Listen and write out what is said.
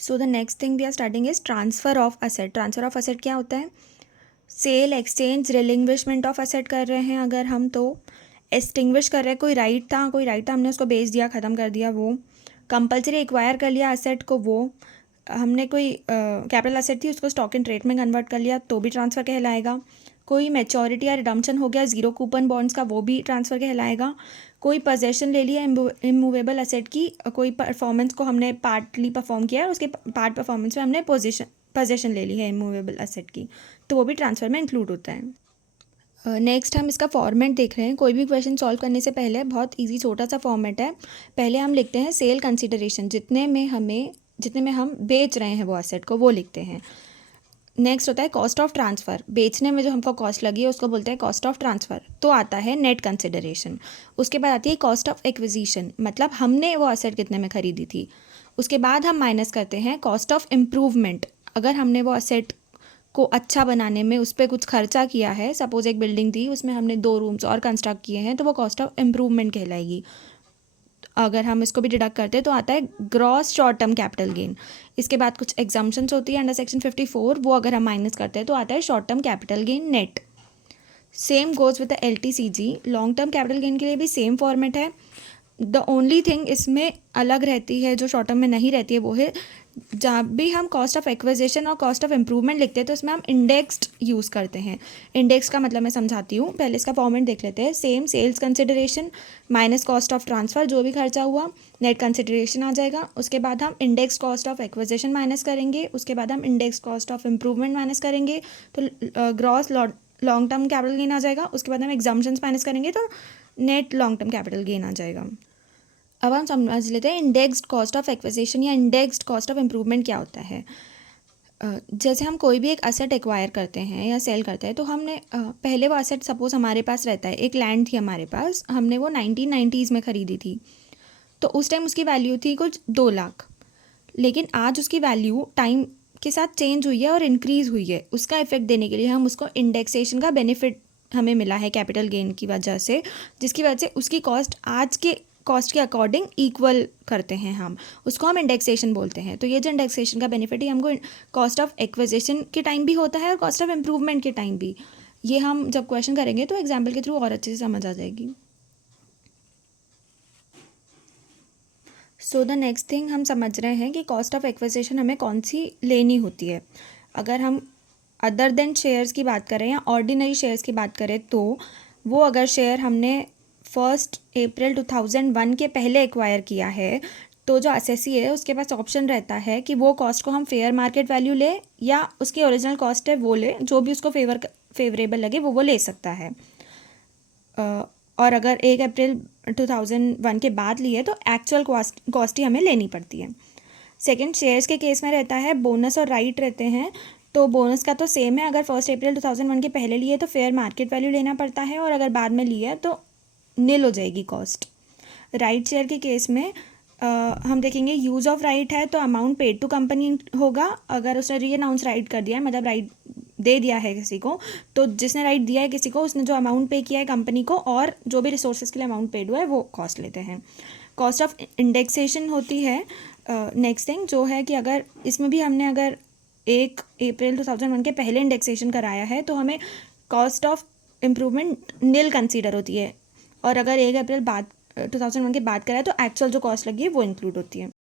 So the next thing we are starting is transfer of asset. Transfer of asset क्या होता है? Sale, exchange, relinquishment of asset कर रहे हैं अगर हम, तो एक्सटिंग्विश कर रहे हैं। कोई राइट था हमने उसको बेच दिया, ख़त्म कर दिया, वो कंपल्सरी एक्वायर कर लिया असेट को, वो हमने कोई कैपिटल असेट थी उसको स्टॉक इन ट्रेड में कन्वर्ट कर लिया तो भी ट्रांसफ़र कहलाएगा। कोई मैच्योरिटी या रिडम्पशन हो गया ज़ीरो कूपन बॉन्ड्स का, वो भी ट्रांसफ़र कहलाएगा। कोई पोजेशन ले लिया इमूवेबल असेट की, कोई परफॉर्मेंस को हमने पार्टली परफॉर्म किया है, उसके पार्ट परफॉर्मेंस में हमने पोजेशन ले ली है इमूवेबल असेट की, तो वो भी ट्रांसफ़र में इंक्लूड होता है। नेक्स्ट हम इसका फॉर्मेट देख रहे हैं। कोई भी क्वेश्चन सॉल्व करने से पहले बहुत इजी छोटा सा फॉर्मेट है। पहले हम लिखते हैं सेल कंसिडरेशन, जितने में हम बेच रहे हैं वो असेट को, वो लिखते हैं। नेक्स्ट होता है कॉस्ट ऑफ ट्रांसफ़र, बेचने में जो हमको कॉस्ट लगी है उसको बोलते हैं कॉस्ट ऑफ ट्रांसफ़र, तो आता है नेट कंसिडरेशन। उसके बाद आती है कॉस्ट ऑफ एक्विजिशन, मतलब हमने वो असेट कितने में ख़रीदी थी। उसके बाद हम माइनस करते हैं कॉस्ट ऑफ इम्प्रूवमेंट, अगर हमने वो असेट को अच्छा बनाने में उस पर कुछ खर्चा किया है, सपोज एक बिल्डिंग थी उसमें हमने 2 रूम्स और कंस्ट्रक्ट किए हैं, तो वो कॉस्ट ऑफ इम्प्रूवमेंट कहलाएगी। अगर हम इसको भी डिडक्ट करते हैं तो आता है gross short term capital gain. इसके बाद कुछ एग्जाम्पशंस होती है अंडर सेक्शन 54, वो अगर हम माइनस करते हैं तो आता है short term capital gain net. Same goes with the LTCG। Long term capital gain के लिए भी सेम फॉर्मेट है। द ओनली थिंग इसमें अलग रहती है, जो शॉर्ट टर्म में नहीं रहती है, वो है जहाँ भी हम कॉस्ट ऑफ एक्विजिशन और कॉस्ट ऑफ इम्प्रूवमेंट लिखते हैं तो इसमें हम इंडेक्स्ड यूज़ करते हैं। इंडेक्स का मतलब मैं समझाती हूँ, पहले इसका फॉर्मेट देख लेते हैं। Same sales consideration minus cost of transfer, जो भी खर्चा हुआ नेट कंसिडरेशन आ जाएगा। उसके बाद हम index cost of acquisition minus करेंगे, उसके बाद हम index cost of improvement minus करेंगे, तो gross long term capital gain आ जाएगा। उसके बाद हम एग्जाम्पशंस माइनस करेंगे तो net long term capital gain आ जाएगा। अब हम समझ लेते हैं इंडेक्स्ड कॉस्ट ऑफ एक्विजिशन या इंडेक्स्ड कॉस्ट ऑफ इम्प्रूवमेंट क्या होता है। जैसे हम कोई भी एक असेट एक्वायर करते हैं या सेल करते हैं तो हमने पहले वो असेट सपोज हमारे पास रहता है, एक लैंड थी हमारे पास, हमने वो 1990s में ख़रीदी थी, तो उस टाइम उसकी वैल्यू थी कुछ 2 लाख। लेकिन आज उसकी वैल्यू टाइम के साथ चेंज हुई है और इंक्रीज़ हुई है। उसका इफेक्ट देने के लिए हम उसको इंडेक्सेशन का बेनिफिट हमें मिला है कैपिटल गेन की वजह से, जिसकी वजह से उसकी कॉस्ट आज के कॉस्ट के अकॉर्डिंग इक्वल करते हैं हम, उसको हम इंडेक्सेशन बोलते हैं। तो ये जो इंडेक्सेशन का बेनिफिट है हमको कॉस्ट ऑफ एक्विजिशन के टाइम भी होता है और कॉस्ट ऑफ इम्प्रूवमेंट के टाइम भी। ये हम जब क्वेश्चन करेंगे तो एग्जाम्पल के थ्रू और अच्छे से समझ आ जाएगी। सो द नेक्स्ट थिंग हम समझ रहे हैं कि कॉस्ट ऑफ एक्विजिशन हमें कौन सी लेनी होती है। अगर हम अदर देन शेयर्स की बात करें या ऑर्डिनरी शेयर्स की बात करें तो वो अगर शेयर हमने 1 अप्रैल 2001 के पहले एक्वायर किया है तो जो असेसी है उसके पास ऑप्शन रहता है कि वो कॉस्ट को हम फेयर मार्केट वैल्यू ले या उसकी ओरिजिनल कॉस्ट है वो ले, जो भी उसको फेवरेबल लगे वो ले सकता है। और अगर 1 अप्रैल 2001 के बाद लिए तो एक्चुअल कॉस्ट ही हमें लेनी पड़ती है। सेकंड, शेयर्स के केस में रहता है बोनस और राइट रहते हैं, तो बोनस का तो सेम है, अगर 1 अप्रैल 2001 के पहले लिए तो फेयर मार्केट वैल्यू लेना पड़ता है और अगर बाद में लिए तो नील हो जाएगी कॉस्ट। राइट शेयर के केस में हम देखेंगे यूज़ ऑफ राइट है तो अमाउंट पेड टू कंपनी होगा। अगर उसने री अनाउंस राइट कर दिया है, मतलब राइट दे दिया है किसी को, तो जिसने राइट दिया है किसी को उसने जो अमाउंट पे किया है कंपनी को और जो भी रिसोर्सेज के लिए अमाउंट पेड हुआ है वो कॉस्ट लेते हैं। कॉस्ट ऑफ इंडेक्सेशन होती है नेक्स्ट थिंग, जो है कि अगर इसमें भी हमने अगर 1 अप्रैल 2001 के पहले इंडेक्सेशन कराया है तो हमें cost of improvement nil consider होती है और अगर 1 अप्रैल बाद 2001 के बाद कराए तो एक्चुअल जो कॉस्ट लगी है वो इंक्लूड होती है।